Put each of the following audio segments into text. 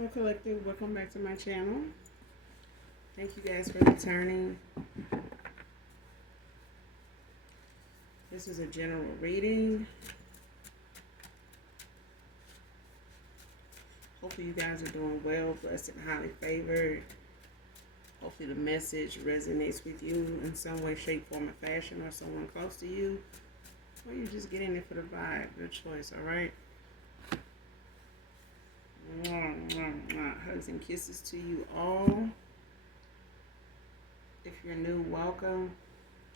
Hello, Collective. Welcome back to my channel. Thank you guys for returning. This is a general reading. Hopefully you guys are doing well, blessed, and highly favored. Hopefully the message resonates with you in some way, shape, form, or fashion, or someone close to you. Or you just get in it for the vibe. Your choice, alright? Hugs and kisses to you all. If you're new, welcome.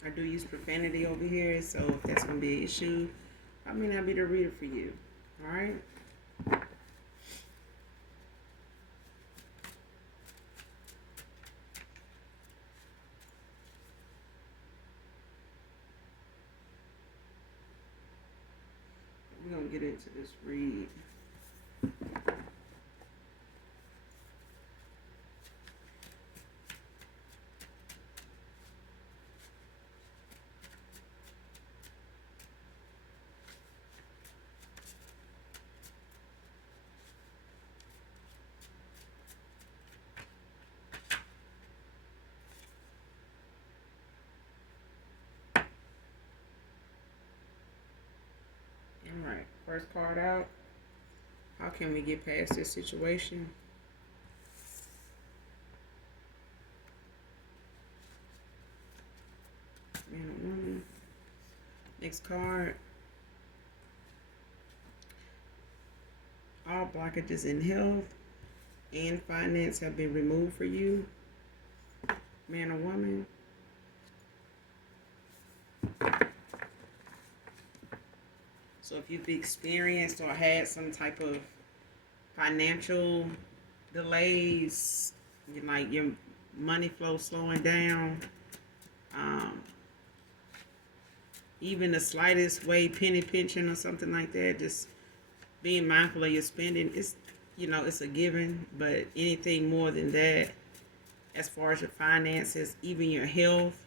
I do use profanity over here, so if that's going to be an issue, I may not be the reader for you. Alright? We're going to get into this read. Alright, first card out. How can we get past this situation? Man or woman. Next card. All blockages in health and finance have been removed for you. Man or woman. So if you've experienced or had some type of financial delays, like your money flow slowing down, even the slightest way, penny pinching or something like that, just being mindful of your spending, it's a given. But anything more than that, as far as your finances, even your health,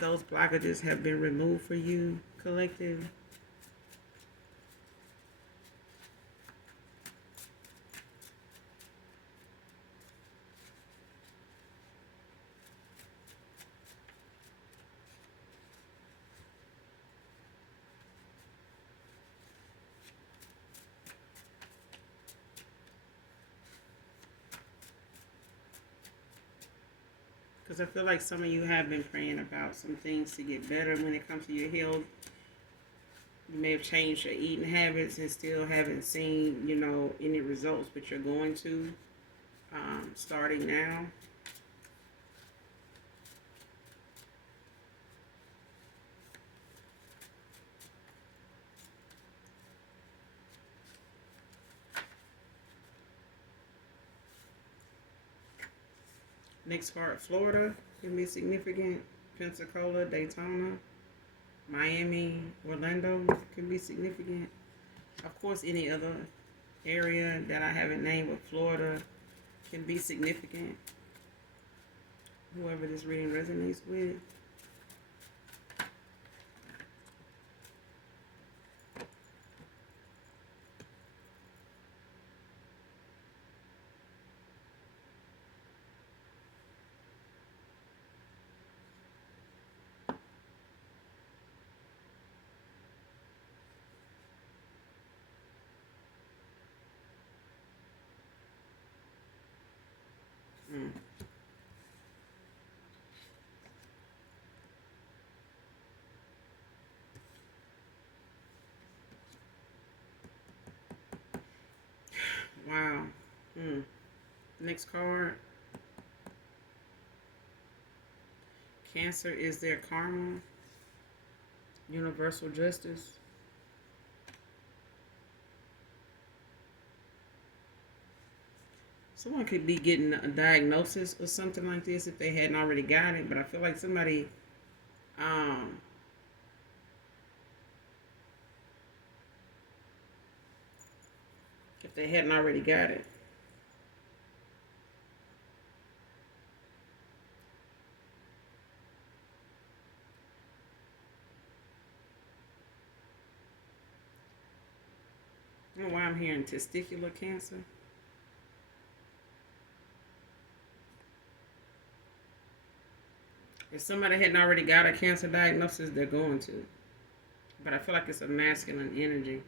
those blockages have been removed for you, collective. Because I feel like some of you have been praying about some things to get better when it comes to your health. You may have changed your eating habits and still haven't seen, any results, but you're going to, starting now. Next card, Florida can be significant. Pensacola, Daytona, Miami, Orlando can be significant. Of course, any other area that I haven't named, but Florida can be significant. Whoever this reading resonates with. Mm. Wow. Next card. Cancer is their karma. Universal justice. Someone could be getting a diagnosis or something like this if they hadn't already got it, but I feel like somebody, if they hadn't already got it. I don't know why I'm hearing testicular cancer. If somebody hadn't already got a cancer diagnosis, they're going to. But I feel like it's a masculine energy.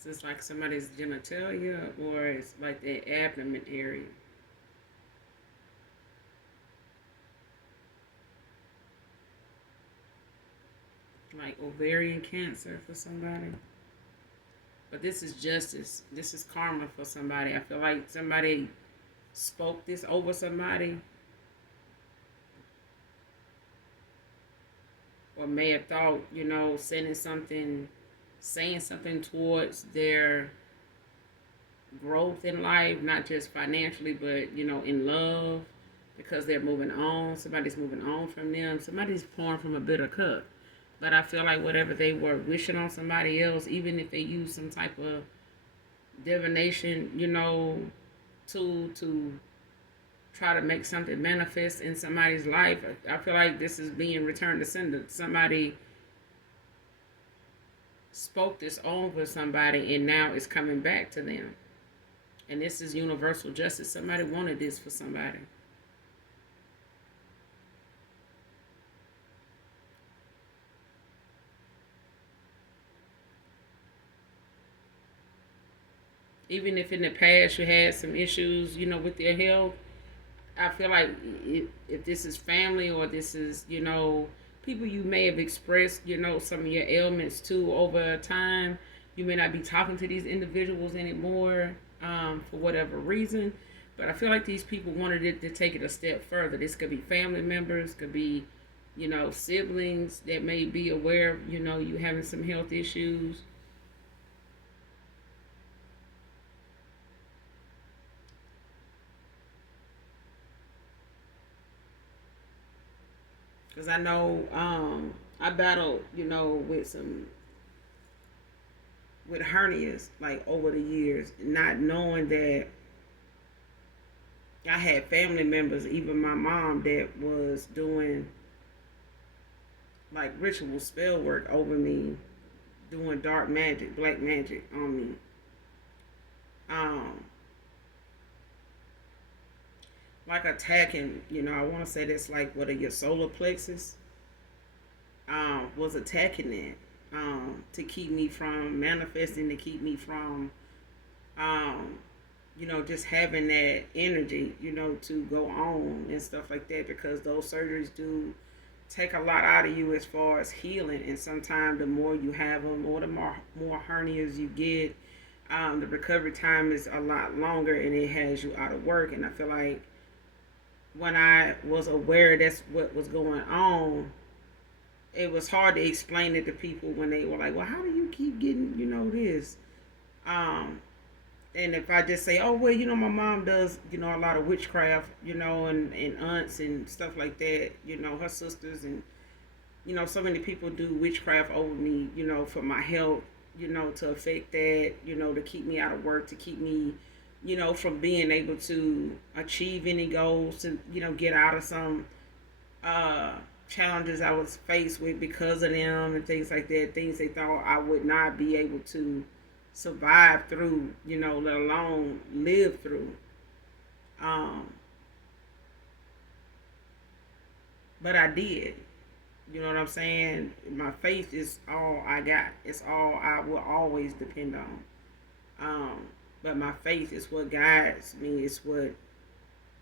So it's like somebody's genitalia or it's like the abdomen area. Like ovarian cancer for somebody. But this is justice. This is karma for somebody. I feel like somebody spoke this over somebody or may have thought, saying something towards their growth in life, not just financially, but, in love, because they're moving on. Somebody's moving on from them. Somebody's pouring from a bitter cup. But I feel like whatever they were wishing on somebody else, even if they use some type of divination, tool to try to make something manifest in somebody's life, I feel like this is being returned to sender. Somebody spoke this over somebody and now it's coming back to them. And this is universal justice. Somebody wanted this for somebody. Even if in the past you had some issues, with your health, I feel like if this is family or this is, people you may have expressed, some of your ailments to over time, you may not be talking to these individuals anymore for whatever reason. But I feel like these people wanted it to take it a step further. This could be family members, could be, siblings that may be aware of, you having some health issues. Because I know I battled, with hernias like over the years, not knowing that I had family members, even my mom, that was doing like ritual spell work over me, doing dark magic, black magic on me. Um, like attacking, I want to say that's like what are your solar plexus, was attacking that, to keep me from manifesting, to keep me from, um, just having that energy, to go on and stuff like that, because those surgeries do take a lot out of you as far as healing. And sometimes the more you have them or the more hernias you get, the recovery time is a lot longer and it has you out of work. And I feel like when I was aware that's what was going on, it was hard to explain it to people when they were like, well, how do you keep getting, this? Um, and if I just say, oh, well, my mom does, a lot of witchcraft, and aunts and stuff like that, her sisters and, so many people do witchcraft over me, for my health, to affect that, to keep me out of work, to keep me, from being able to achieve any goals, to, get out of some uh, challenges I was faced with because of them and things like that, things they thought I would not be able to survive through, let alone live through. Um, but I did. You know what I'm saying? My faith is all I got. It's all I will always depend on. Um, but my faith is what guides me. It's what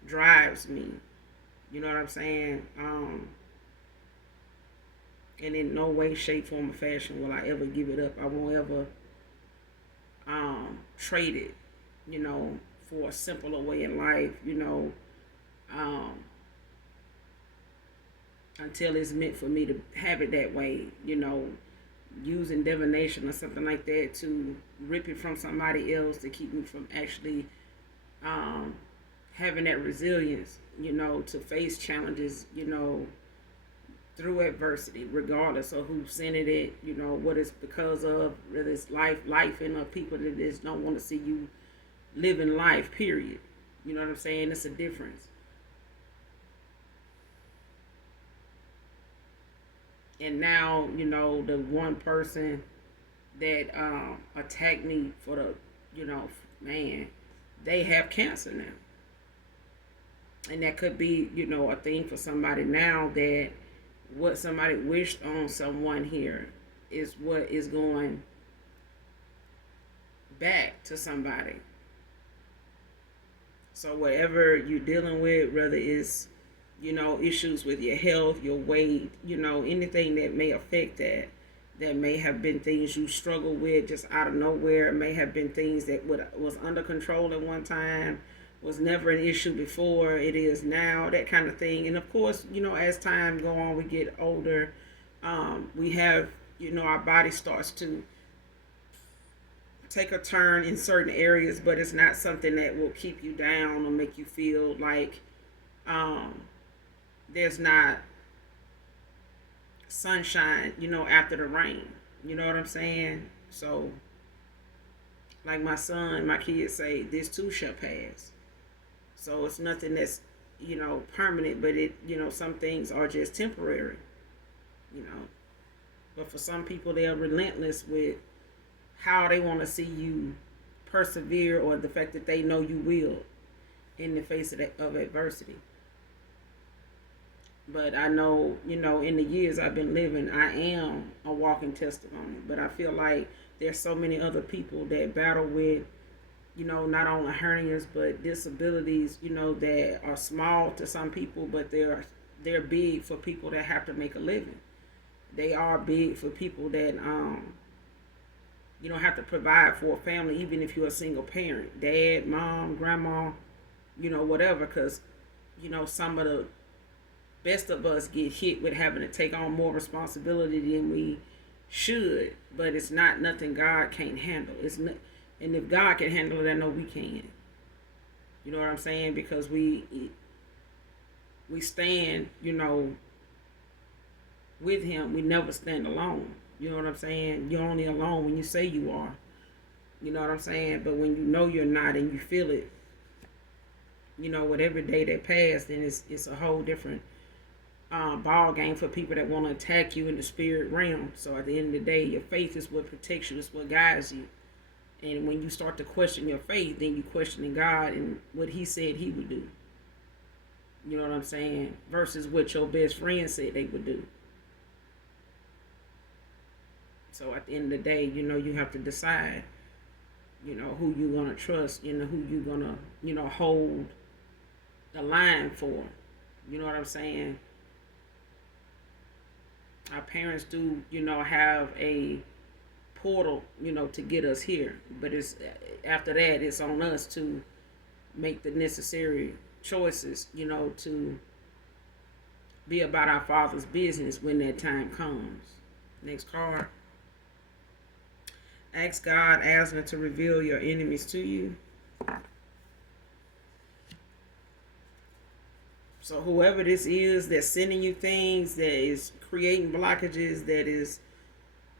drives me. You know what I'm saying? And in no way, shape, form, or fashion will I ever give it up. I won't ever trade it, for a simpler way in life, um, until it's meant for me to have it that way, using divination or something like that to rip it from somebody else to keep me from actually um, having that resilience, to face challenges, through adversity, regardless of who sent it, what it's because of, whether it's life and people that just don't want to see you living life, period. You know what I'm saying? It's a difference. And now, the one person that attacked me for the, man, they have cancer now. And that could be, a thing for somebody now, that what somebody wished on someone here is what is going back to somebody. So whatever you're dealing with, whether it's, issues with your health, your weight, anything that may affect that, may have been things you struggle with just out of nowhere. It may have been things that was under control at one time, was never an issue before, it is now, that kind of thing. And of course, as time go on, we get older, we have, our body starts to take a turn in certain areas, but it's not something that will keep you down or make you feel like there's not sunshine, after the rain. You know what I'm saying? So, like my kids say, this too shall pass. So it's nothing that's, permanent, but some things are just temporary, you know. But for some people, they are relentless with how they want to see you persevere, or the fact that they know you will in the face of adversity. But I know, in the years I've been living, I am a walking testimony. But I feel like there's so many other people that battle with, not only hernias but disabilities, that are small to some people, but they're big for people that have to make a living. They are big for people that have to provide for a family, even if you're a single parent, dad, mom, grandma, whatever. Because some of the best of us get hit with having to take on more responsibility than we should, but it's not nothing God can't handle. It's not, and if God can handle it, I know we can. You know what I'm saying? Because we stand, with Him. We never stand alone. You know what I'm saying? You're only alone when you say you are. You know what I'm saying? But when you know you're not and you feel it, with every day that passed, then it's a whole different ball game for people that want to attack you in the spirit realm. So at the end of the day, your faith is what protects you, it's what guides you. And when you start to question your faith, then you questioning God and what He said He would do. You know what I'm saying? Versus what your best friend said they would do. So at the end of the day, you have to decide, who you're going to trust, who you're going to, hold the line for. You know what I'm saying? Our parents do, have a portal, to get us here. But it's after that, it's on us to make the necessary choices, to be about our Father's business when that time comes. Next card. Ask God, Aslan, to reveal your enemies to you. So whoever this is that's sending you things, that is creating blockages, that is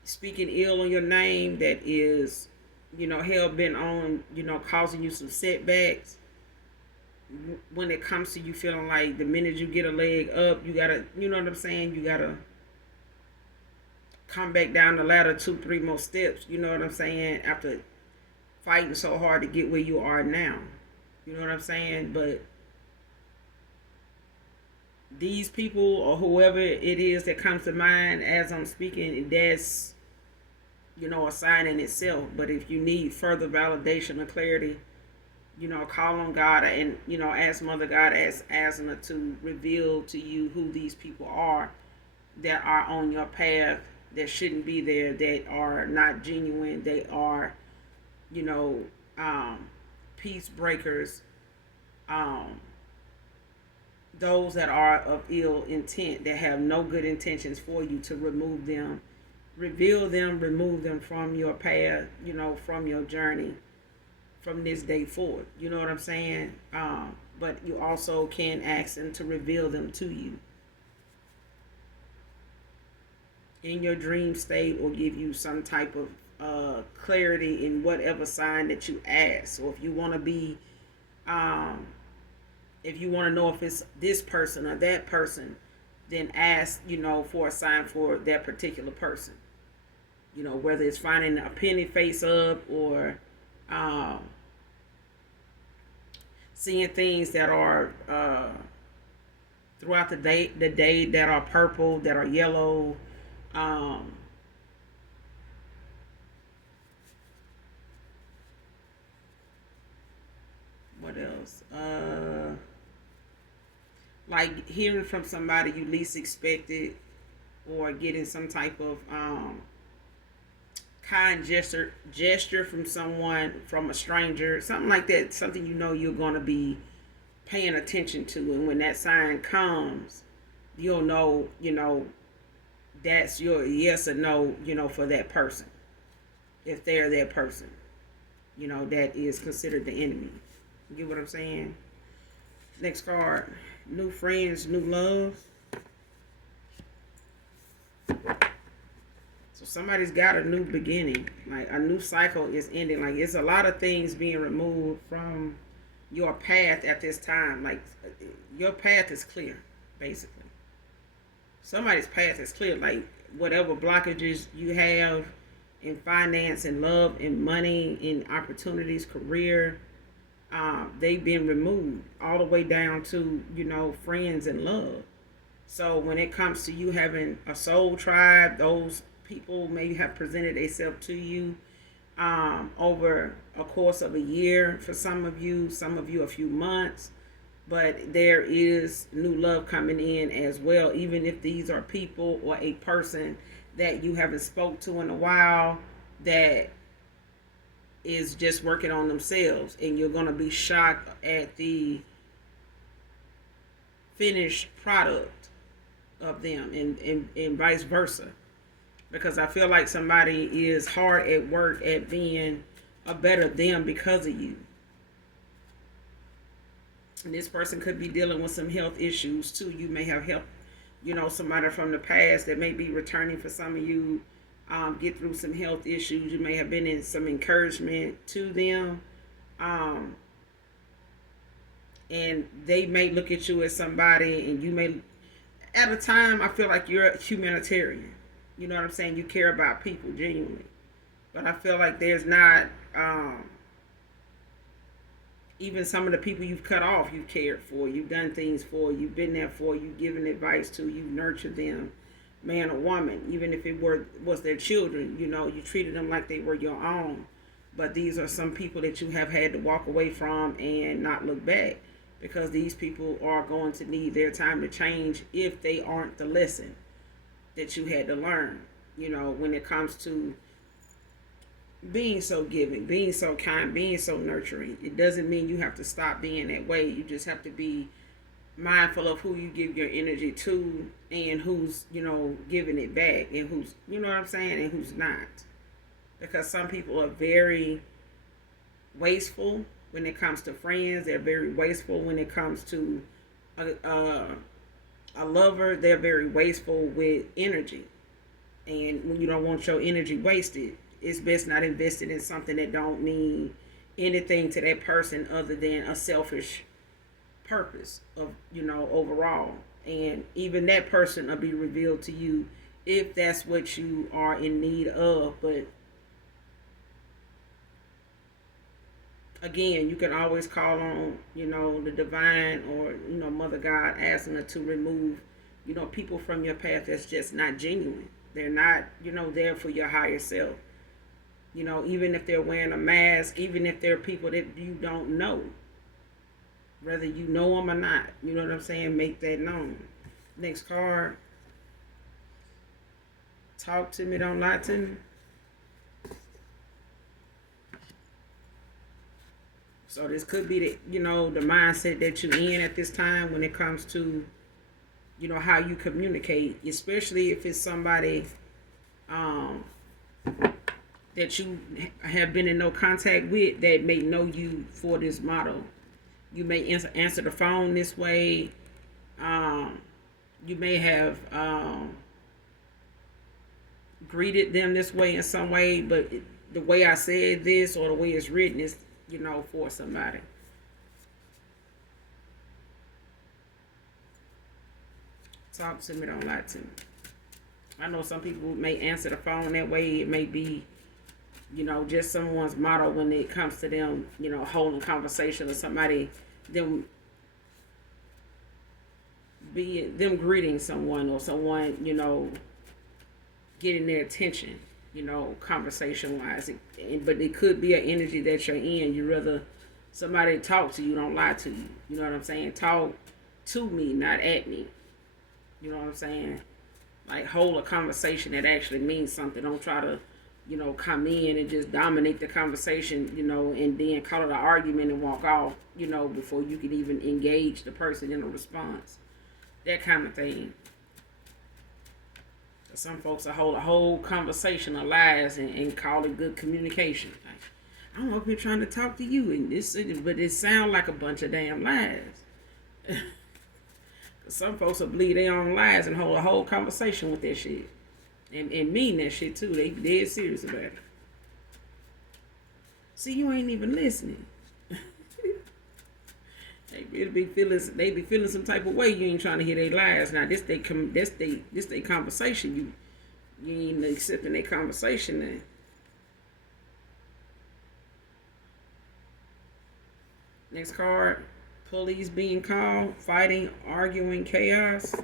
speaking ill on your name, that is, hell bent on, causing you some setbacks. When it comes to you feeling like the minute you get a leg up, you gotta, you know what I'm saying? You gotta come back down the ladder 2-3 more steps. You know what I'm saying? After fighting so hard to get where you are now. You know what I'm saying? But these people or whoever it is that comes to mind as I'm speaking, that's, a sign in itself. But if you need further validation or clarity, call on God and, ask Mother God, ask Asma to reveal to you who these people are that are on your path, that shouldn't be there, that are not genuine, they are, peace breakers, those that are of ill intent, that have no good intentions for you, to remove them, reveal them, remove them from your path, from your journey, from this day forward. You know what I'm saying? But you also can ask them to reveal them to you in your dream state, or give you some type of clarity in whatever sign that you ask. So if you want to be, if you want to know if it's this person or that person, then ask, for a sign for that particular person. Whether it's finding a penny face up or um, seeing things that are throughout the day that are purple, that are yellow. Um, what else? Like hearing from somebody you least expected, or getting some type of kind gesture from someone, from a stranger, something like that, something you're going to be paying attention to. And when that sign comes, you'll know that's your yes or no, for that person, if they're that person, that is considered the enemy. You get what I'm saying? Next card. New friends, new love. So somebody's got a new beginning, like a new cycle is ending. Like it's a lot of things being removed from your path at this time. Like your path is clear, basically. Somebody's path is clear. Like whatever blockages you have in finance and love and money and opportunities, career, they've been removed all the way down to friends and love. So when it comes to you having a soul tribe, those people may have presented themselves to you over a course of a year for some of you a few months. But there is new love coming in as well, even if these are people or a person that you haven't spoke to in a while, that is just working on themselves, and you're going to be shocked at the finished product of them, and vice versa, because I feel like somebody is hard at work at being a better them because of you. And this person could be dealing with some health issues too. You may have helped, somebody from the past that may be returning for some of you, get through some health issues. You may have been in some encouragement to them. And they may look at you as somebody, and you may, at a time, I feel like you're a humanitarian. You know what I'm saying? You care about people genuinely. But I feel like there's not, even some of the people you've cut off, you've cared for, you've done things for, you've been there for, you've given advice to, you've nurtured them, man or woman, even if it was their children, you treated them like they were your own. But these are some people that you have had to walk away from and not look back, because these people are going to need their time to change if they aren't the lesson that you had to learn, when it comes to being so giving, being so kind, being so nurturing. It doesn't mean you have to stop being that way. You just have to be mindful of who you give your energy to, and who's, giving it back, and who's, what I'm saying, and who's not. Because some people are very wasteful when it comes to friends. They're very wasteful when it comes to a lover. They're very wasteful with energy. And when you don't want your energy wasted, it's best not invested in something that don't mean anything to that person other than a selfish purpose of, overall. And even that person will be revealed to you if that's what you are in need of. But again, you can always call on, the divine, or, Mother God, asking her to remove, people from your path that's just not genuine. They're not, there for your higher self. Even if they're wearing a mask, even if they're people that you don't know, whether you know them or not, you know what I'm saying? Make that known. Next card. Talk to me, don't lie to me. So this could be the, the mindset that you're in at this time when it comes to, how you communicate, especially if it's somebody that you have been in no contact with that may know you for this motto. You may answer the phone this way. You may have greeted them this way in some way, but the way I said this or the way it's written is, for somebody. Talk to me, don't lie to me. I know some people may answer the phone that way. It may be, just someone's motto when it comes to them, holding conversation or somebody, them them greeting someone or someone, getting their attention, conversation wise. But it could be an energy that you're in. You rather somebody talk to you, don't lie to you. You know what I'm saying? Talk to me, not at me. You know what I'm saying? Like hold a conversation that actually means something. Don't try to, come in and just dominate the conversation, and then call it an argument and walk off, before you can even engage the person in a response. That kind of thing. Some folks will hold a whole conversation of lies and call it good communication. Like, I don't know if you're trying to talk to you in this, but it sounds like a bunch of damn lies. Some folks will believe their own lies and hold a whole conversation with that shit. And mean that shit too. They dead serious about it. See, you ain't even listening. They be feeling some type of way. You ain't trying to hear their lies. Now this they conversation. You ain't accepting their conversation now. Next card. Police being called, fighting, arguing, chaos.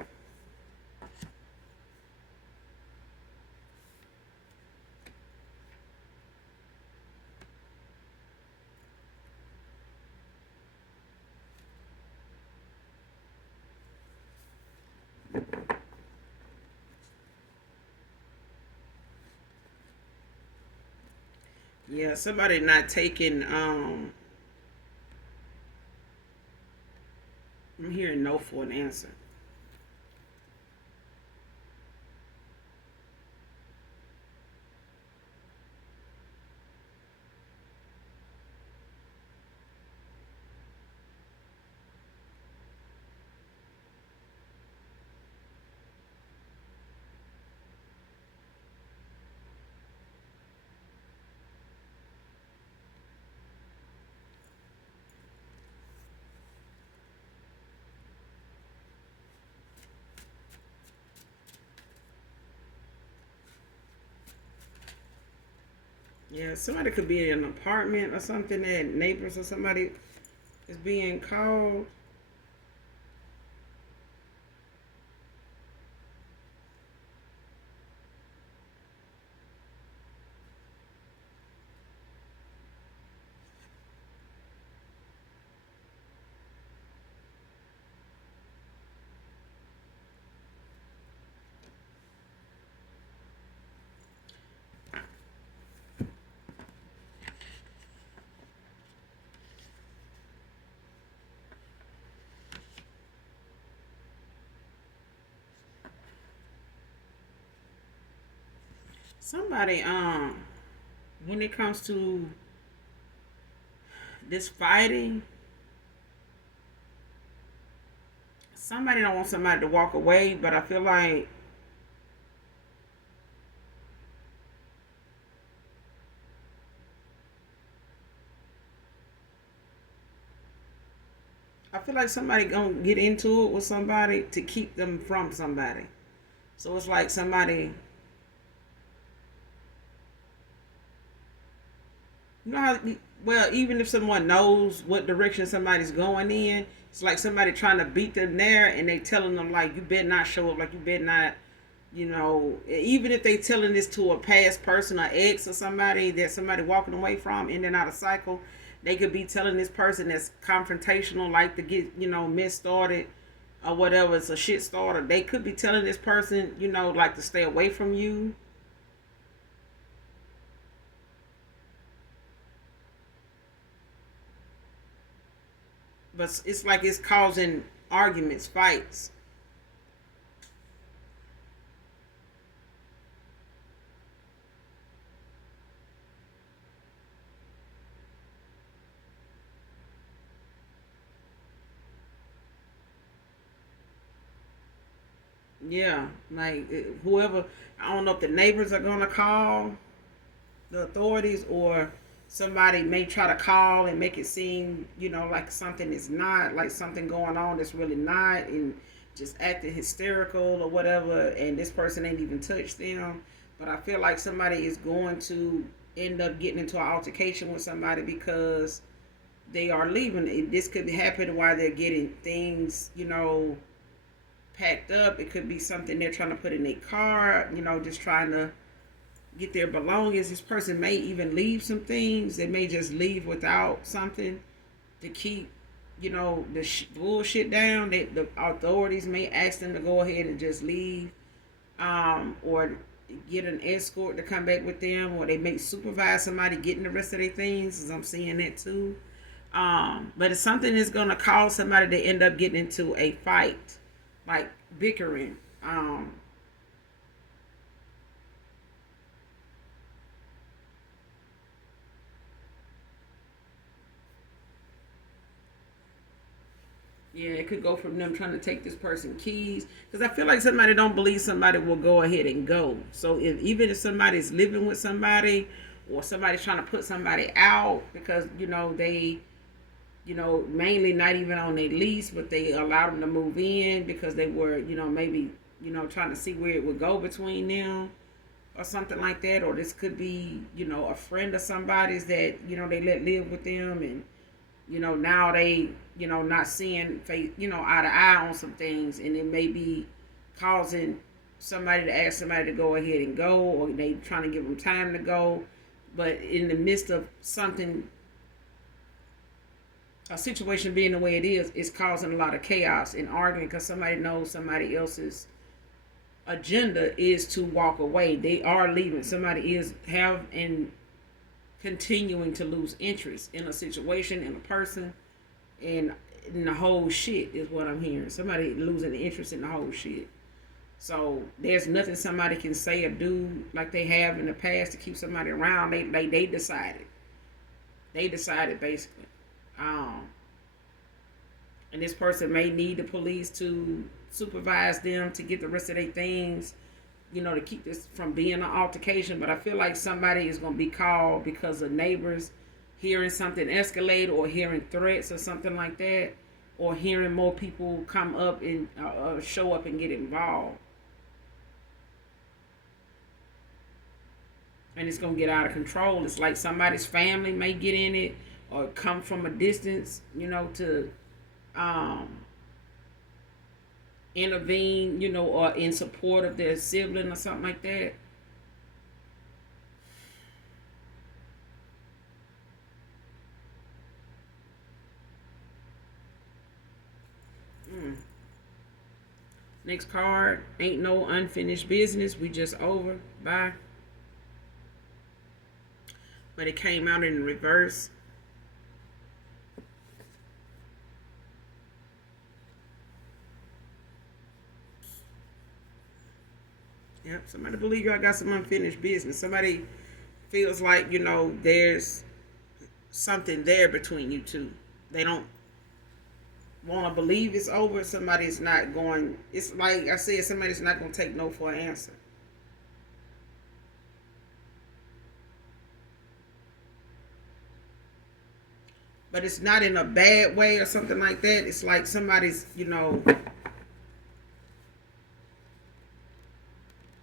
Yeah, somebody not taking I'm hearing no for an answer. Yeah, somebody could be in an apartment or something that neighbors or somebody is being called. Somebody when it comes to this fighting, somebody don't want somebody to walk away, but I feel like somebody gonna get into it with somebody to keep them from somebody. So it's like somebody, you know how, well, even if someone knows what direction somebody's going in, it's like somebody trying to beat them there, and they telling them like, you better not show up, like you better not, even if they telling this to a past person or ex or somebody that somebody walking away from in and out of cycle, they could be telling this person that's confrontational, like to get, mess started or whatever, it's a shit starter. They could be telling this person, like to stay away from you. But it's like it's causing arguments, fights. Yeah, like whoever, I don't know if the neighbors are gonna call the authorities, or somebody may try to call and make it seem, like something is not, like something going on that's really not, and just acting hysterical or whatever, and this person ain't even touched them. But I feel like somebody is going to end up getting into an altercation with somebody because they are leaving. This could happen while they're getting things, packed up. It could be something they're trying to put in their car, just trying to get their belongings. This person may even leave some things. They may just leave without something to keep, the bullshit down. The authorities may ask them to go ahead and just leave, or get an escort to come back with them, or they may supervise somebody getting the rest of their things. As I'm seeing that too. But it's something that's gonna cause somebody to end up getting into a fight, like bickering. Yeah, it could go from them trying to take this person keys, because I feel like somebody don't believe somebody will go ahead and go. So even if somebody's living with somebody, or somebody's trying to put somebody out because they mainly not even on their lease, but they allowed them to move in because they were maybe trying to see where it would go between them or something like that. Or this could be a friend of somebody's that they let live with them, and now they not seeing face eye to eye on some things, and it may be causing somebody to ask somebody to go ahead and go, or they trying to give them time to go, but in the midst of something, a situation being the way it is, it's causing a lot of chaos and arguing because somebody knows somebody else's agenda is to walk away. They are leaving. Somebody is have and continuing to lose interest in a situation, in a person, and in the whole shit is what I'm hearing. Somebody losing interest in the whole shit. So there's nothing somebody can say or do like they have in the past to keep somebody around. They decided. They decided basically. And this person may need the police to supervise them to get the rest of their things, to keep this from being an altercation. But I feel like somebody is going to be called because of neighbors hearing something escalate, or hearing threats or something like that, or hearing more people come up and show up and get involved. And it's going to get out of control. It's like somebody's family may get in it, or come from a distance, to intervene, or in support of their sibling or something like that. Next card, ain't no unfinished business. We just over. Bye. But it came out in reverse. Yep, somebody believe y'all got some unfinished business. Somebody feels like, there's something there between you two. They don't want to believe it's over. Somebody's not going, it's like I said, somebody's not going to take no for an answer. But it's not in a bad way or something like that. It's like somebody's,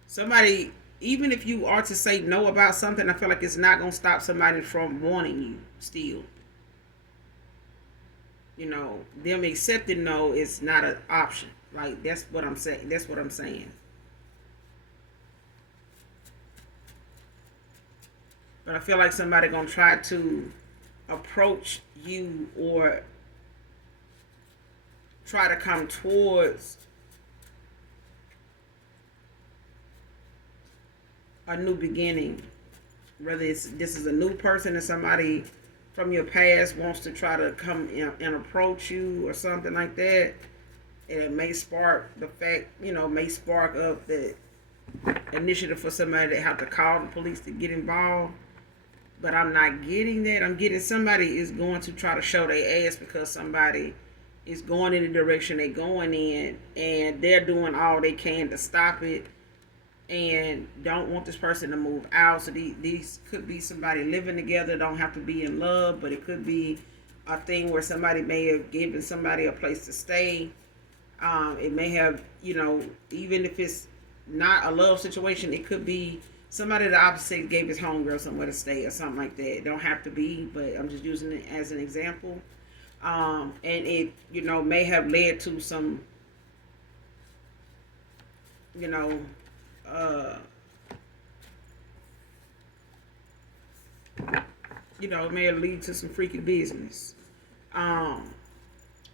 somebody, even if you are to say no about something, I feel like it's not going to stop somebody from wanting you still. Them accepting no is not an option. Like, that's what I'm saying. That's what I'm saying. But I feel like somebody going to try to approach you or try to come towards a new beginning. Whether this is a new person or somebody from your past wants to try to come in and approach you or something like that. And it may spark the fact, may spark up the initiative for somebody to have to call the police to get involved. But I'm not getting that. I'm getting somebody is going to try to show their ass because somebody is going in the direction they're going in, and they're doing all they can to stop it, and don't want this person to move out. So these could be somebody living together, don't have to be in love, but it could be a thing where somebody may have given somebody a place to stay. It may have, even if it's not a love situation, it could be somebody the opposite gave his homegirl somewhere to stay or something like that. It don't have to be, but I'm just using it as an example. And it, may have led to some, you know, uh, it may lead to some freaky business. Um,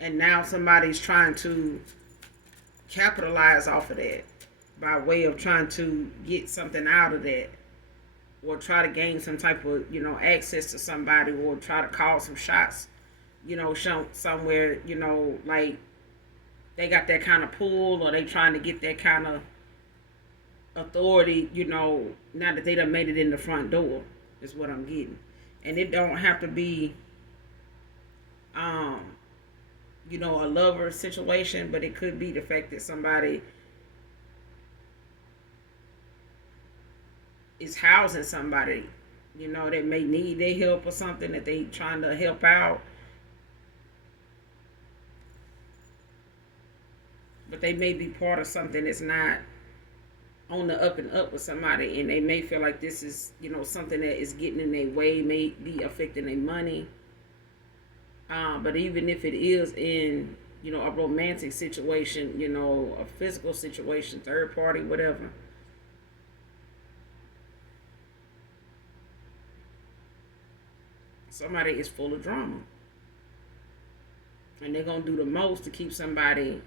and now somebody's trying to capitalize off of that by way of trying to get something out of that, or try to gain some type of, access to somebody, or try to call some shots, show somewhere, like they got that kind of pull, or they trying to get that kind of authority, now that they done made it in the front door, is what I'm getting. And it don't have to be, um, a lover situation, but it could be the fact that somebody is housing somebody, that may need their help or something that they trying to help out, but they may be part of something that's not on the up and up with somebody, and they may feel like this is, something that is getting in their way, may be affecting their money. But even if it is in, a romantic situation, a physical situation, third party, whatever, somebody is full of drama. And they're going to do the most to keep somebody,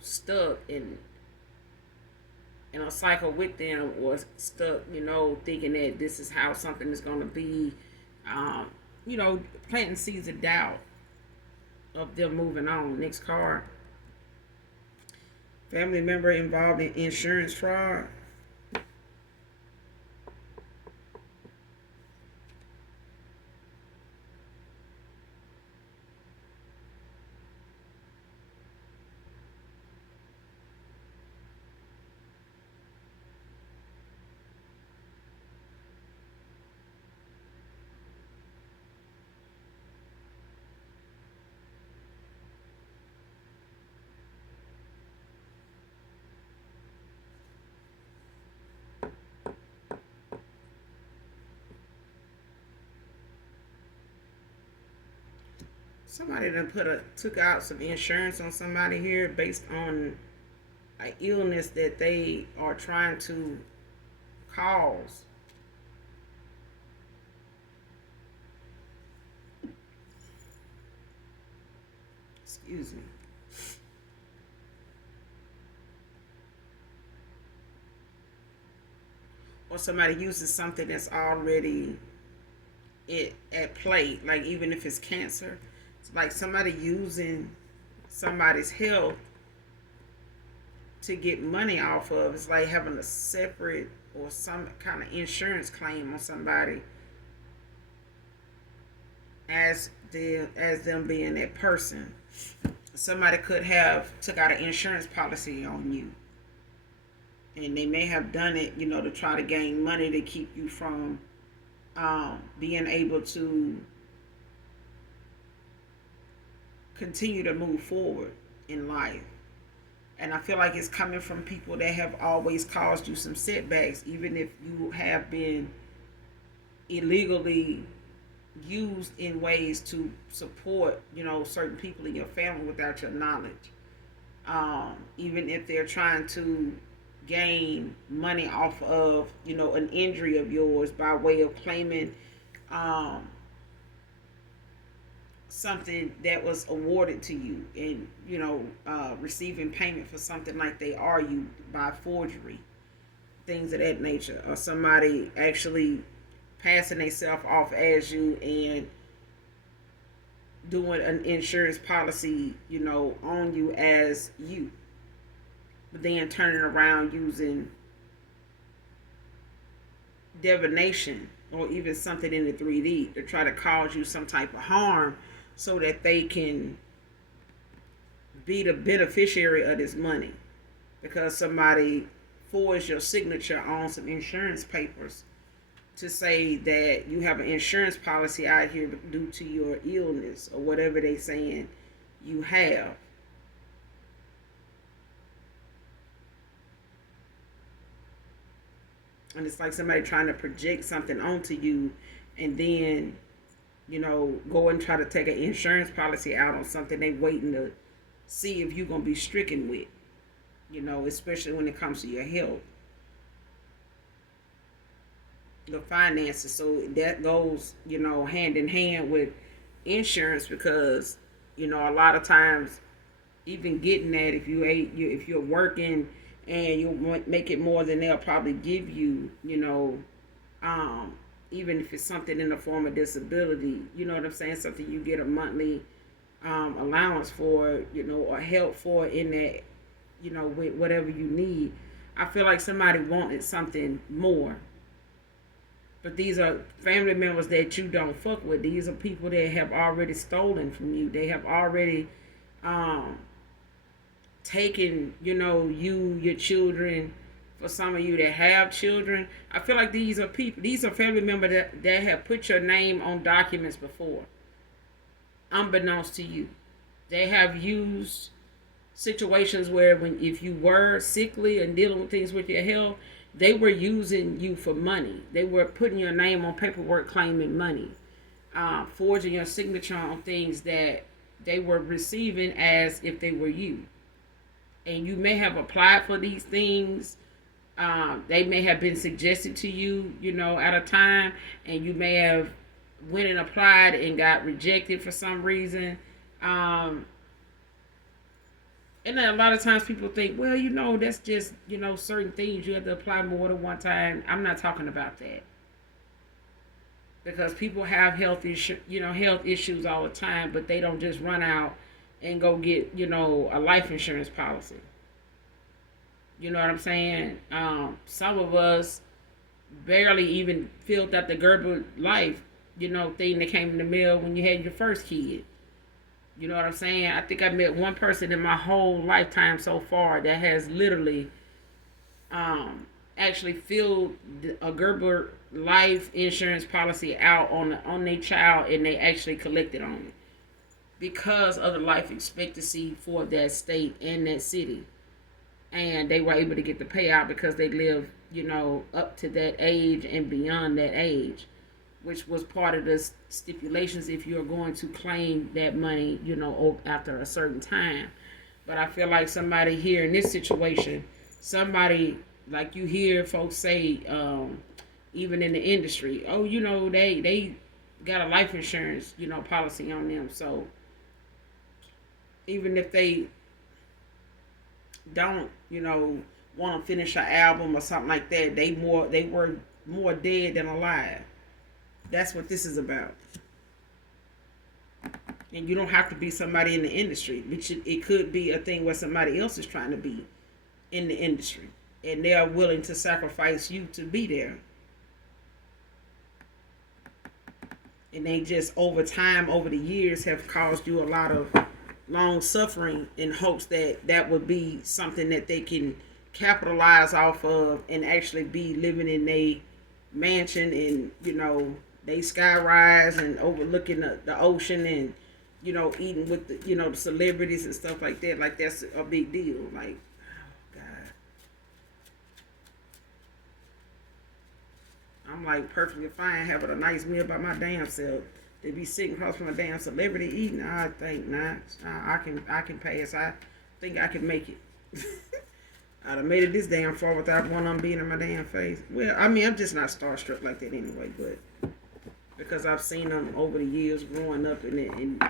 stuck in a cycle with them, or stuck, thinking that this is how something is going to be, planting seeds of doubt of them moving on. Next card. Family member involved in insurance fraud. Somebody done took out some insurance on somebody here based on an illness that they are trying to cause. Excuse me. Or somebody uses something that's already at play, like even if it's cancer. It's like somebody using somebody's health to get money off of. It's like having a separate or some kind of insurance claim on somebody as them being that person. Somebody could have took out an insurance policy on you, and they may have done it, to try to gain money to keep you from being able to continue to move forward in life. And I feel like it's coming from people that have always caused you some setbacks, even if you have been illegally used in ways to support, certain people in your family without your knowledge. Even if they're trying to gain money off of, an injury of yours by way of claiming something that was awarded to you, and receiving payment for something like they are you by forgery, things of that nature, or somebody actually passing themselves off as you and doing an insurance policy, on you as you, but then turning around using divination or even something in the 3D to try to cause you some type of harm so that they can be the beneficiary of this money, because somebody forged your signature on some insurance papers to say that you have an insurance policy out here due to your illness or whatever they saying you have. And it's like somebody trying to project something onto you, and then go and try to take an insurance policy out on something they waiting to see if you're gonna be stricken with. Especially when it comes to your health, the finances. So that goes, hand in hand with insurance, because a lot of times, even getting that, if you're working and you make it more than they'll probably give you, um, even if it's something in the form of disability, you know what I'm saying, something you get a monthly allowance for, or help for in that, with whatever you need. I feel like somebody wanted something more. But these are family members that you don't fuck with. These are people that have already stolen from you. They have already um, taken, your children. For some of you that have children, I feel like these are family members that have put your name on documents before, unbeknownst to you. They have used situations where, if you were sickly and dealing with things with your health, they were using you for money. They were putting your name on paperwork claiming money, forging your signature on things that they were receiving as if they were you. And you may have applied for these things. They may have been suggested to you, at a time, and you may have went and applied and got rejected for some reason. And then a lot of times people think, well, that's just, certain things you have to apply more than one time. I'm not talking about that. Because people have health issues all the time, but they don't just run out and go get, a life insurance policy. You know what I'm saying? Some of us barely even filled out the Gerber Life, thing that came in the mail when you had your first kid. You know what I'm saying? I think I met one person in my whole lifetime so far that has literally actually filled a Gerber Life insurance policy out on their child, and they actually collected on it because of the life expectancy for that state and that city. And they were able to get the payout because they lived, up to that age and beyond that age, which was part of the stipulations if you're going to claim that money, after a certain time. But I feel like somebody here in this situation, somebody like you hear folks say, even in the industry, oh, they got a life insurance, policy on them. So even if they don't, want to finish an album or something like that, they were more dead than alive. That's what this is about. And you don't have to be somebody in the industry. It could be a thing where somebody else is trying to be in the industry, and they are willing to sacrifice you to be there. And they just over time, over the years, have caused you a lot of long suffering in hopes that would be something that they can capitalize off of and actually be living in a mansion, and they sky rise and overlooking the ocean, and eating with the celebrities and stuff like that. Like, that's a big deal. Like, oh God, I'm like perfectly fine having a nice meal by my damn self. To be sitting across from a damn celebrity eating, I think not. I can pass. I think I can make it. I'd have made it this damn far without one of them being in my damn face. Well, I mean, I'm just not starstruck like that anyway, but because I've seen them over the years growing up, and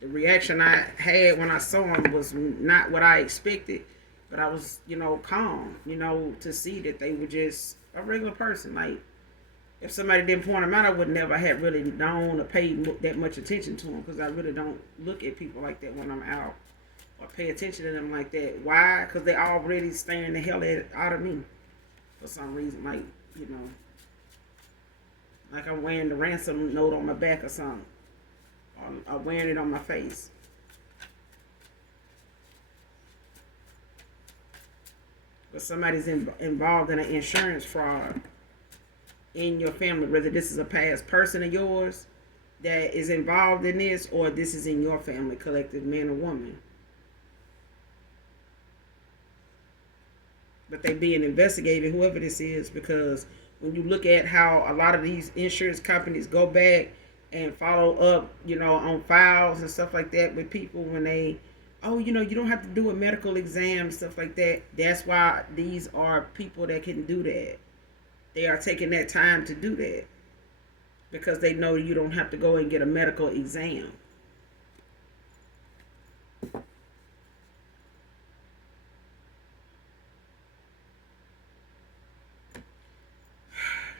the reaction I had when I saw them was not what I expected, but I was, calm, to see that they were just a regular person. Like, if somebody didn't point them out, I would never have really known or paid that much attention to them, because I really don't look at people like that when I'm out or pay attention to them like that. Why? Because they already staring the hell out of me for some reason. Like, like I'm wearing the ransom note on my back or something, or wearing it on my face. But somebody's involved in an insurance fraud in your family, whether this is a past person of yours that is involved in this, or this is in your family, collective, man or woman. but they being investigated, whoever this is, because when you look at how a lot of these insurance companies go back and follow up, on files and stuff like that with people when they, oh, you don't have to do a medical exam, stuff like that. That's why these are people that can do that. They are taking that time to do that because they know you don't have to go and get a medical exam.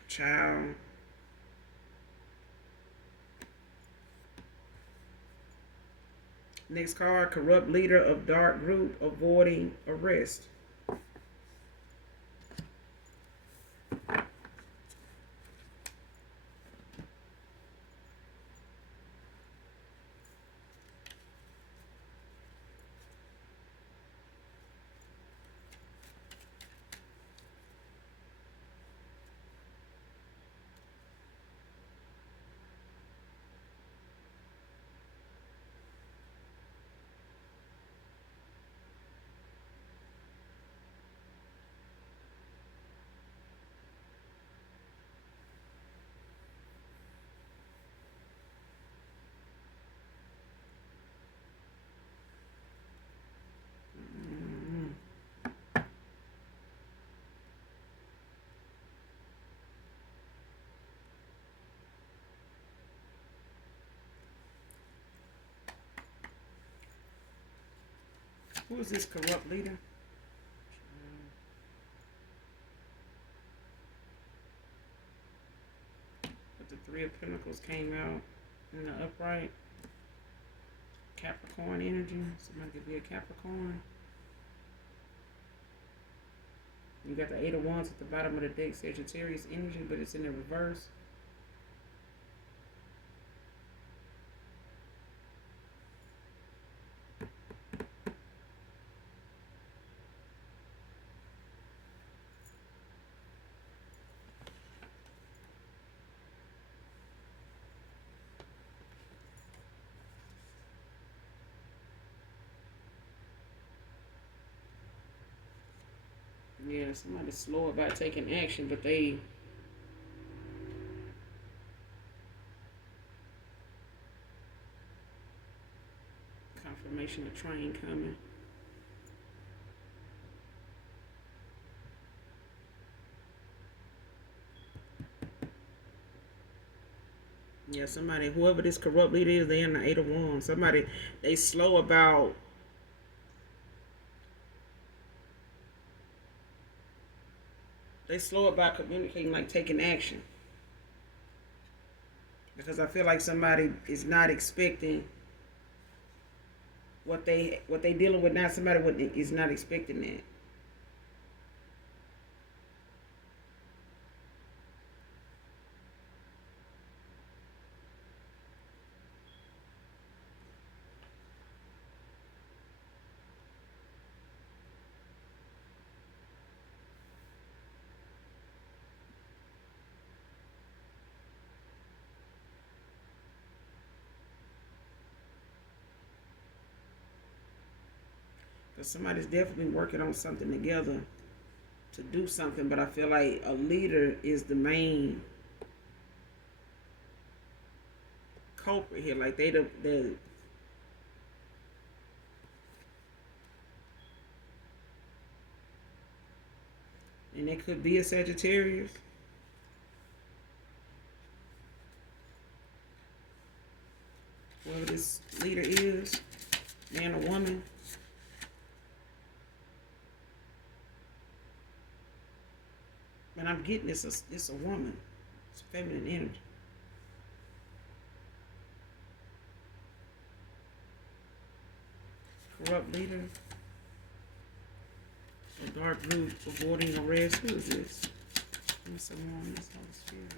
Child. Next card, corrupt leader of dark group avoiding arrest. Who is this corrupt leader? But the Three of Pentacles came out in the upright. Capricorn energy. Somebody could be a Capricorn. You got the Eight of Wands at the bottom of the deck, Sagittarius energy, but it's in the reverse. Yeah, somebody's slow about taking action, but they confirmation of train coming. Yeah, somebody, whoever this corrupt leader is, they in the Eight of Wands. Somebody, they slow about communicating, like taking action. Because I feel like somebody is not expecting what they dealing with now. Somebody is not expecting that. Because somebody's definitely working on something together to do something, but I feel like a leader is the main culprit here. Like the and it could be a Sagittarius. Whoever this leader is, man or woman. And I'm getting it's a woman. It's feminine energy. Corrupt leader. A dark blue avoiding arrest. Who is this? Give me some more on this Holy Spirit.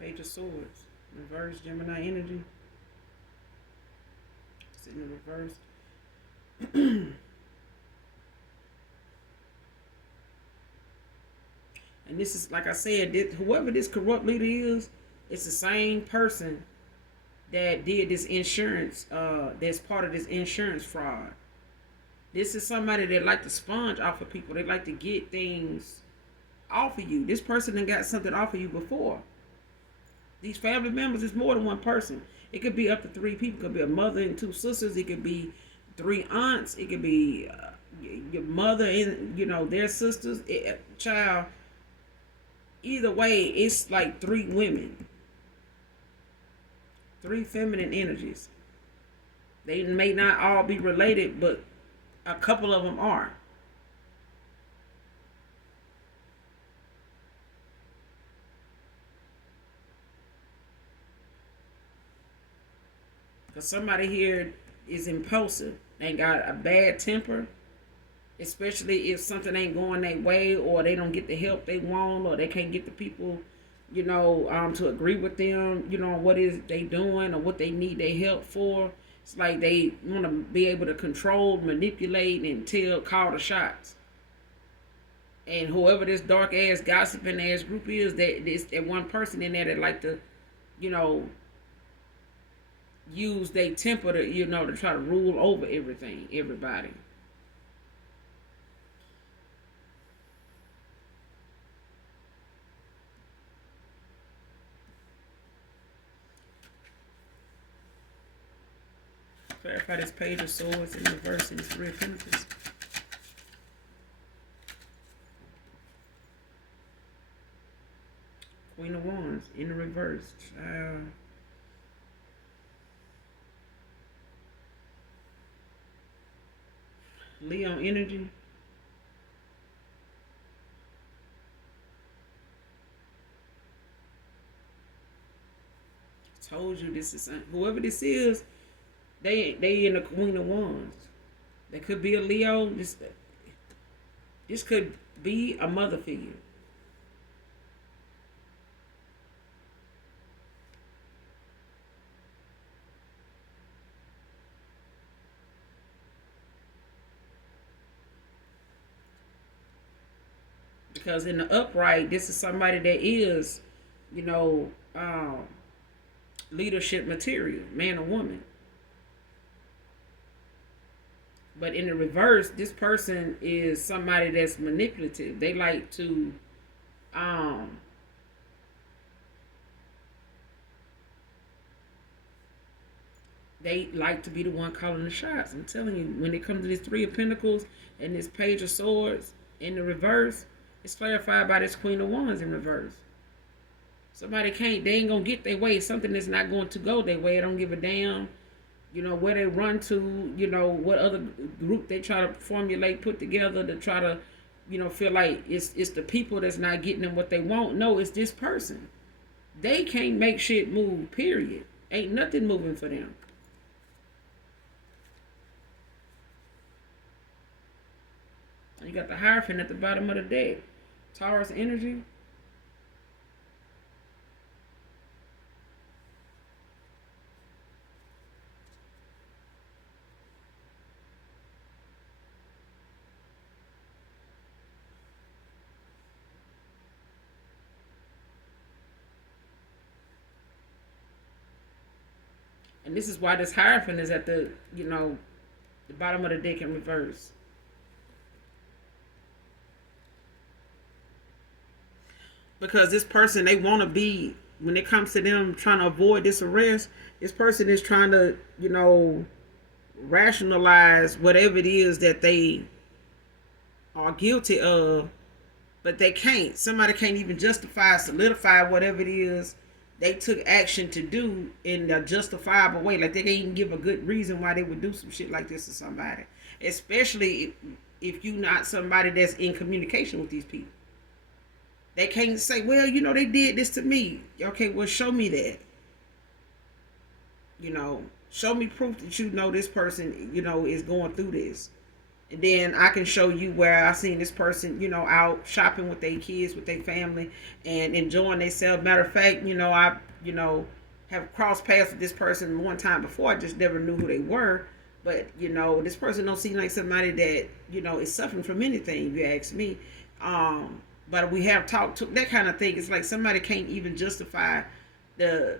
Page of Swords. Reverse Gemini energy. It's in the reverse. And this is, like I said, whoever this corrupt leader is, it's the same person that did this insurance, that's part of this insurance fraud. This is somebody that like to sponge off of people. They like to get things off of you. This person done got something off of you before. These family members is more than one person. It could be up to three people. It could be a mother and two sisters. It could be three aunts. It could be your mother and their sisters. Child. Either way, it's like three women, three feminine energies. They may not all be related, but a couple of them are. Because somebody here is impulsive. They got a bad temper, especially if something ain't going their way, or they don't get the help they want, or they can't get the people, to agree with them, what is they doing or what they need their help for. It's like they want to be able to control, manipulate, and call the shots. And whoever this dark ass, gossiping ass group is, that one person in there that like to, you know, use their temper to, to try to rule over everybody. Clarify this Page of Swords in reverse and Three of Pentacles. Queen of Wands in the reverse. Leo energy. Told you this is whoever this is. They in the Queen of Wands. They could be a Leo. This could be a mother figure. Because in the upright, this is somebody that is, leadership material, man or woman. But in the reverse, this person is somebody that's manipulative. They like to be the one calling the shots. I'm telling you, when it comes to this Three of Pentacles and this Page of Swords in the reverse, it's clarified by this Queen of Wands in reverse. They ain't gonna get their way. Something that's not going to go their way. I don't give a damn, where they run to, what other group they try to formulate, put together to try to, feel like it's the people that's not getting them what they want. No, it's this person. They can't make shit move, period. Ain't nothing moving for them. You got the Hierophant at the bottom of the deck. Taurus energy. And this is why this Hierophant is at the bottom of the deck in reverse. Because this person, they want to be, when it comes to them trying to avoid this arrest, this person is trying to, rationalize whatever it is that they are guilty of, but they can't. Somebody can't even solidify whatever it is they took action to do in a justifiable way. Like they can't even give a good reason why they would do some shit like this to somebody. Especially if you're not somebody that's in communication with these people. They can't say, well, they did this to me. Okay, well, show me that. Show me proof that this person, is going through this. And then I can show you where I seen this person, out shopping with their kids, with their family, and enjoying themselves. Matter of fact, I, have crossed paths with this person one time before. I just never knew who they were. But, this person don't seem like somebody that, is suffering from anything, if you ask me. But we have talked to that kind of thing. It's like somebody can't even justify the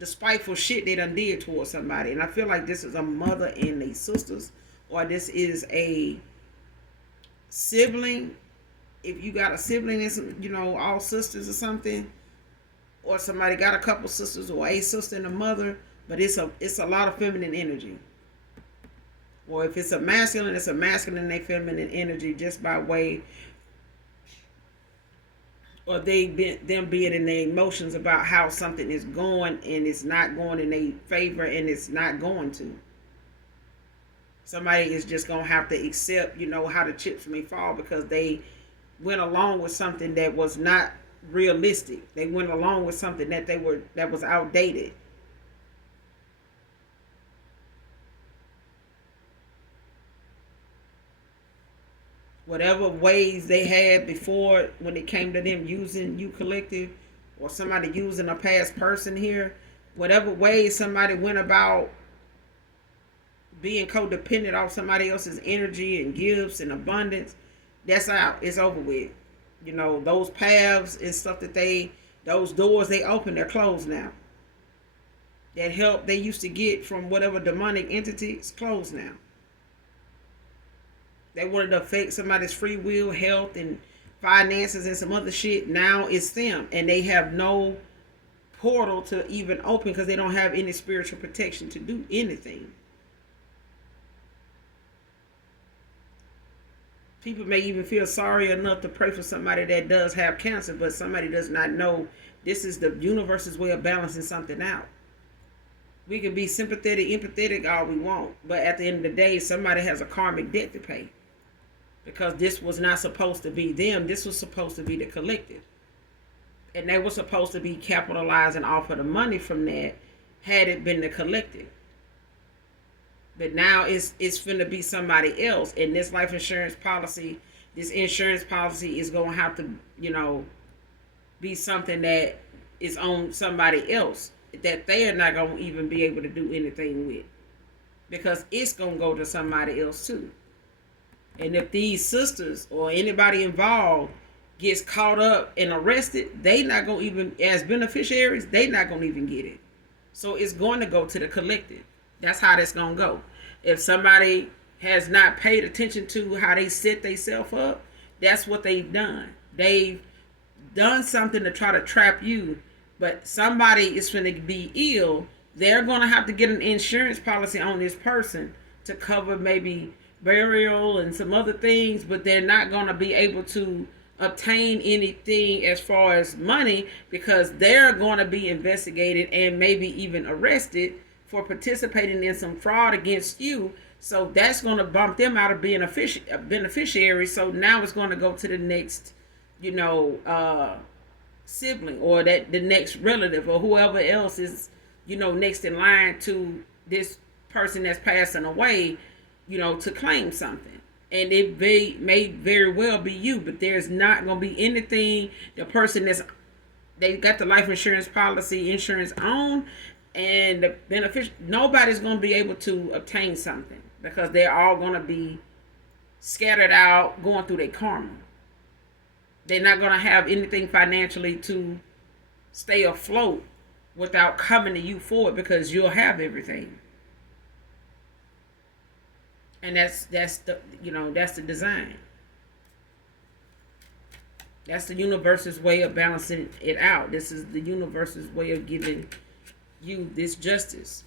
the spiteful shit they done did towards somebody. And I feel like this is a mother and a sisters, or this is a sibling. If you got a sibling that's, all sisters or something, or somebody got a couple sisters or a sister and a mother, but it's a lot of feminine energy. Or if it's a masculine, it's a masculine and feminine energy, just by way, or them being in their emotions about how something is going and it's not going in their favor and it's not going to. Somebody is just gonna have to accept, how the chips may fall, because they went along with something that was not realistic. They went along with something that was outdated. Whatever ways they had before, when it came to them using you collective, or somebody using a past person here, whatever ways somebody went about being codependent off somebody else's energy and gifts and abundance, that's out. It's over with. Those paths and stuff those doors they open, they're closed now. That help they used to get from whatever demonic entity is closed now. They wanted to affect somebody's free will, health, and finances and some other shit. Now it's them, and they have no portal to even open because they don't have any spiritual protection to do anything. People may even feel sorry enough to pray for somebody that does have cancer, but somebody does not know this is the universe's way of balancing something out. We can be sympathetic, empathetic all we want, but at the end of the day, somebody has a karmic debt to pay. Because this was not supposed to be them. This was supposed to be the collective. And they were supposed to be capitalizing off of the money from that had it been the collective. But now it's finna be somebody else. And this life insurance policy, this insurance policy is going to have to, be something that is on somebody else, that they are not going to even be able to do anything with. Because it's going to go to somebody else too. And if these sisters or anybody involved gets caught up and arrested, they not going to even, as beneficiaries, they not going to even get it. So it's going to go to the collective. That's how that's going to go. If somebody has not paid attention to how they set themselves up, that's what they've done. They've done something to try to trap you, but somebody is going to be ill. They're going to have to get an insurance policy on this person to cover maybe burial and some other things, but they're not going to be able to obtain anything as far as money, because they're going to be investigated and maybe even arrested for participating in some fraud against you. So that's going to bump them out of being a beneficiary. So now it's going to go to the next, sibling, or the next relative, or whoever else is, next in line to this person that's passing away, to claim something. And it may very well be you, but there's not going to be anything. The person they got the life insurance policy insurance on, and the beneficiary, nobody's going to be able to obtain something, because they're all going to be scattered out, going through their karma. They're not going to have anything financially to stay afloat without coming to you for it, because you'll have everything. And that's the that's the design. That's the universe's way of balancing it out. This is the universe's way of giving you this justice.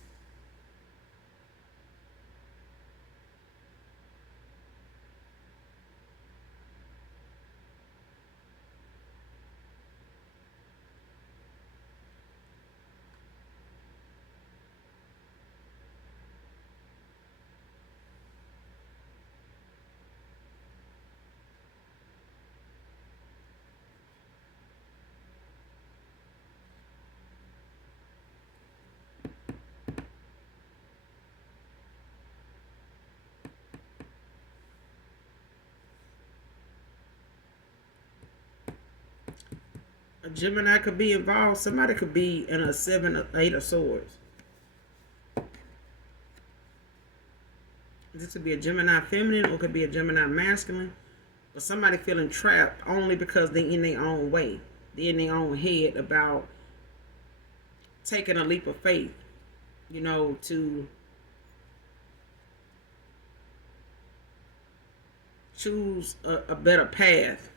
A Gemini could be involved. Somebody could be in a 7 or 8 of swords. This could be a Gemini feminine, or could be a Gemini masculine. But somebody feeling trapped only because they're in their own way. They're in their own head about taking a leap of faith, to choose a better path.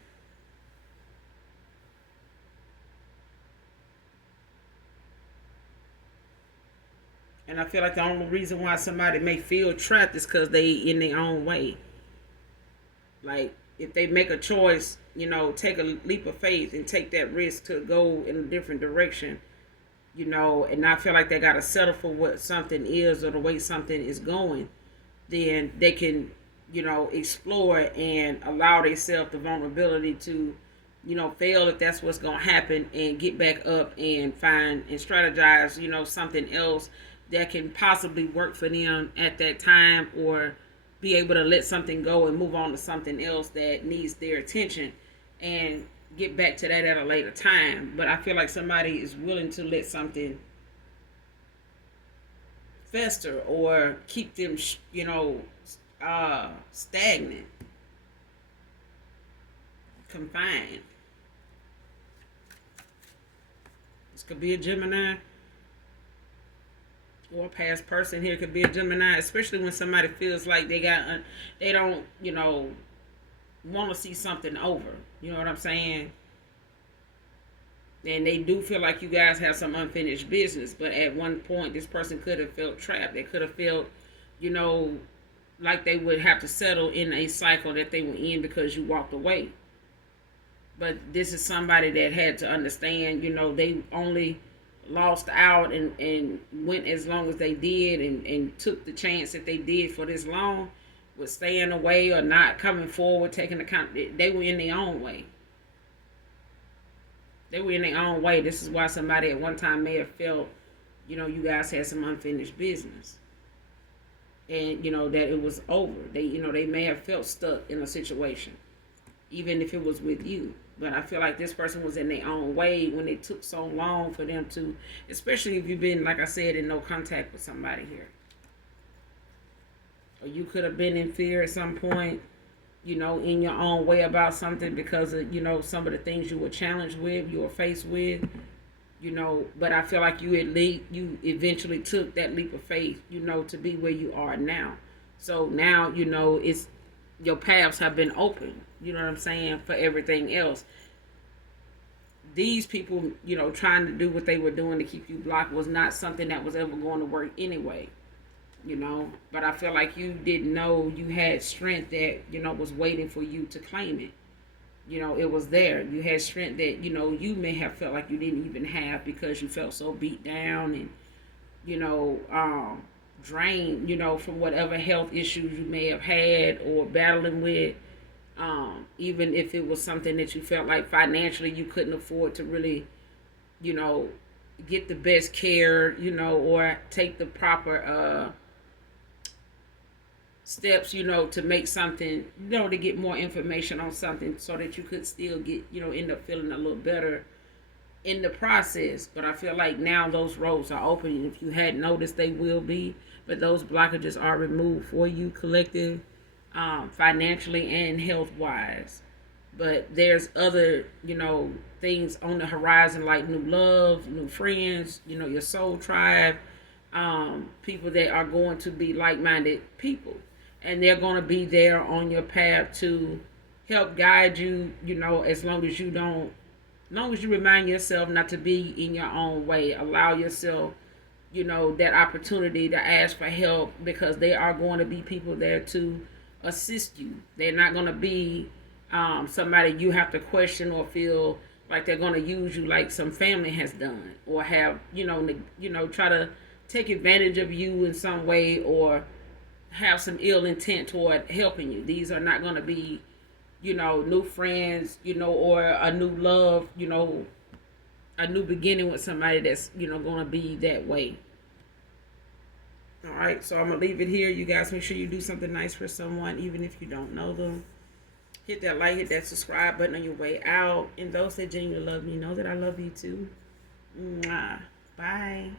And I feel like the only reason why somebody may feel trapped is because they in their own way. Like if they make a choice, take a leap of faith and take that risk to go in a different direction, and not feel like they gotta settle for what something is or the way something is going, then they can, explore and allow themselves the vulnerability to, fail if that's what's gonna happen and get back up and find and strategize, something else that can possibly work for them at that time, or be able to let something go and move on to something else that needs their attention and get back to that at a later time. But I feel like somebody is willing to let something fester or keep them, stagnant, confined. This could be a Gemini or a past person here. Could be a Gemini, especially when somebody feels like they don't, want to see something over. You know what I'm saying? And they do feel like you guys have some unfinished business, but at one point this person could have felt trapped. They could have felt, you know like they would have to settle in a cycle that they were in because you walked away. But this is somebody that had to understand, they only lost out and went as long as they did, and took the chance that they did for this long with staying away or not coming forward, taking account. They were in their own way. They were in their own way. This is why somebody at one time may have felt, you guys had some unfinished business. And, that it was over. They may have felt stuck in a situation, even if it was with you. But I feel like this person was in their own way when it took so long for them to, especially if you've been, like I said, in no contact with somebody here. Or you could have been in fear at some point, in your own way about something because of, some of the things you were challenged with, you were faced with, but I feel like you eventually took that leap of faith, to be where you are now. So now, it's your paths have been open, you know what I'm saying, for everything else. These people, trying to do what they were doing to keep you blocked was not something that was ever going to work anyway. But I feel like you didn't know you had strength that, was waiting for you to claim it. It was there. You had strength that, you may have felt like you didn't even have because you felt so beat down and, drained, from whatever health issues you may have had or battling with. Even if it was something that you felt like financially you couldn't afford to really, get the best care, or take the proper, steps, to make something, to get more information on something so that you could still get, end up feeling a little better in the process. But I feel like now those roads are open, and if you hadn't noticed, they will be. But those blockages are removed for you, collective, financially and health wise. But there's other, things on the horizon like new love, new friends, your soul tribe, people that are going to be like-minded people, and they're going to be there on your path to help guide you, as long as you remind yourself not to be in your own way. Allow yourself, that opportunity to ask for help, because there are going to be people there to assist you. They're not going to be somebody you have to question or feel like they're going to use you like some family has done, or have, try to take advantage of you in some way, or have some ill intent toward helping you. These are not going to be, new friends, or a new love, a new beginning with somebody that's, going to be that way. All right, so I'm going to leave it here. You guys make sure you do something nice for someone, even if you don't know them. Hit that like, hit that subscribe button on your way out. And those that genuinely love me know that I love you too. Mwah. Bye.